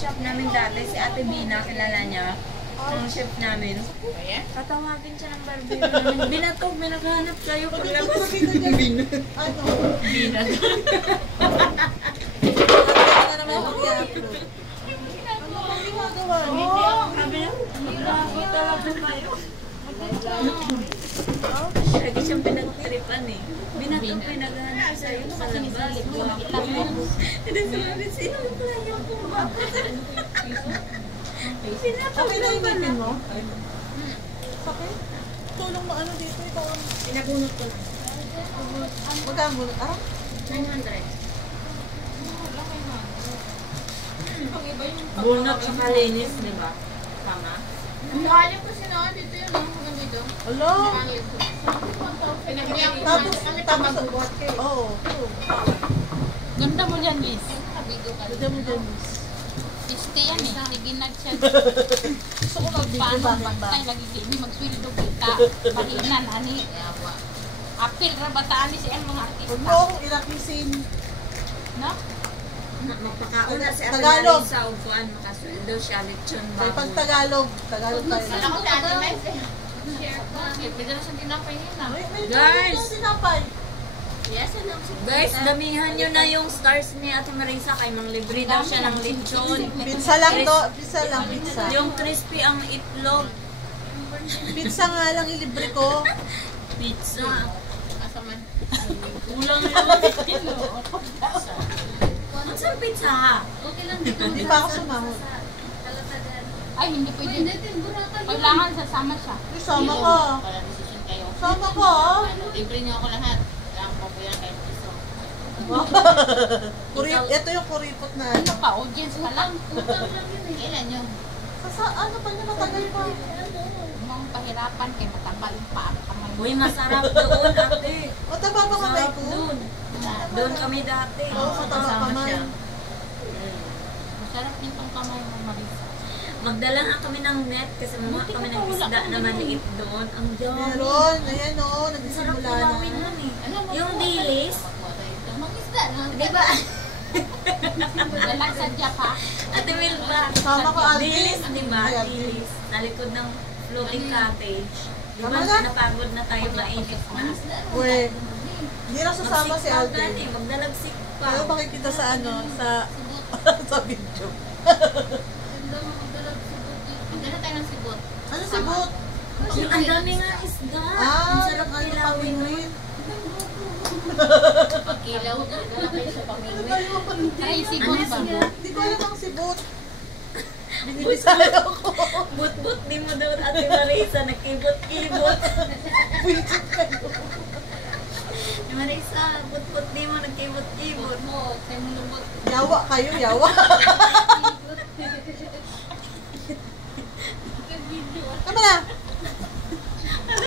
shop namin dati, si Ate Bina, kilala niya. Ang chef namin. Tatawagin siya ng barbero namin. Binatog, may naghahanap kayo. Paglabas. Bina. Ano? Bina. Ano naman ako i-upload? Ano bang ginagawa? Sabi niya, bago talaga kayo. Lagi siyang pinagtripan eh. Binatog, pinaghahanap sa'yo sa labas. Hindi sabi, sino yung playo ko? Okay na yung ngipin mo? Sakit? Tulong mo ano dito? Ikaw ang... Pinabunot ko. Magkang bunot? Ah? 900. Bunot sa kalinis, di ba? Tama? Mahal ko sinaon dito yun. Hanggang dito. Alo! Tapos, oo. Ganda mo dyan, Miss. Ganda mo dyan, Miss. Piste yan eh. Tiginag siya. Gusto ko mag-video, bakit ba? Tay lagi hindi magsweldo kita. Bahinan, ani. Apil ra bataan si ang mga artista. Huwag mo akong irakisin. No? Magpakauna si Ate Tagalog. Marisa o kuan makasweldo siya lechon May baboy. pang Tagalog. Tagalog tayo. Wala ko sa ate Miles eh. Share ko. Pwede na sa tinapay yun na. Guys! Sinapay. Yes, ano? Guys, damihan nyo na yung stars ni Ate Marisa kay mang libre daw siya ng lechon. Pizza lang to. Pizza lang, pizza. Yung crispy ang itlog. Pizza nga lang ilibre ko. Pizza. Asaman. Kulang yun. Ano sa pizza? Okay lang dito. Hindi pa ako sumahod. Ay, hindi pwede. Kailangan sasama siya. Uy, sama ka. Para decision kayo. Sama ka. ah. Libre niyo ako lahat. Kailangan ko po yan kayo piso. Ito yung kuripot na ano. Ano ka? Audience ka lang. Kailan yun? Ano pa niya matagal pa? Mga pahirapan kayo matambal yung paa. Kamay. Uy, masarap doon, ate. Mataba ba kamay Masarap ko? doon. Doon kami dati. Oo, mataba Kasama kamay. siya. Masarap din tong kamay mo, Marisa. Magdala nga kami ng net kasi mga kami ng isda na maliit doon. Ang dami. Meron. Ayan o. Sarap Nagsimula na. kulawin nun eh. Yung dilis, Mag-isda na. di ba? Dalang sadya pa. Ate Milba, Sama ko, Ate. dilis, di ba? Ay, Ate. Dilis. Sa likod ng floating cottage. Di ba Tama na. napagod na tayo mainit na? Uwe. Hindi na sasama si Magsikpa Alden. ka eh, magdalagsik pa. Pero makikita sa ano, sa sa video. Magdala tayo ng sibot. Ano si Boot? Ang dami nga isda. Ang Ah, sarap ano nilawin mo. pamingwit? Pagkilaw. Magdala kayo sa Ano pamingwit. tayo ang pamingwit? Ay, sibot ba? Hindi ko alam ang si Boot. Binibisayo ko. But-but, di mo daw Ate Marisa, nagkibot-kibot. Wisit kayo. Ate Marisa, but-but, di mo nagkibot-kibot. Mo, tayo mo lumot. Yawa kayo, yawa.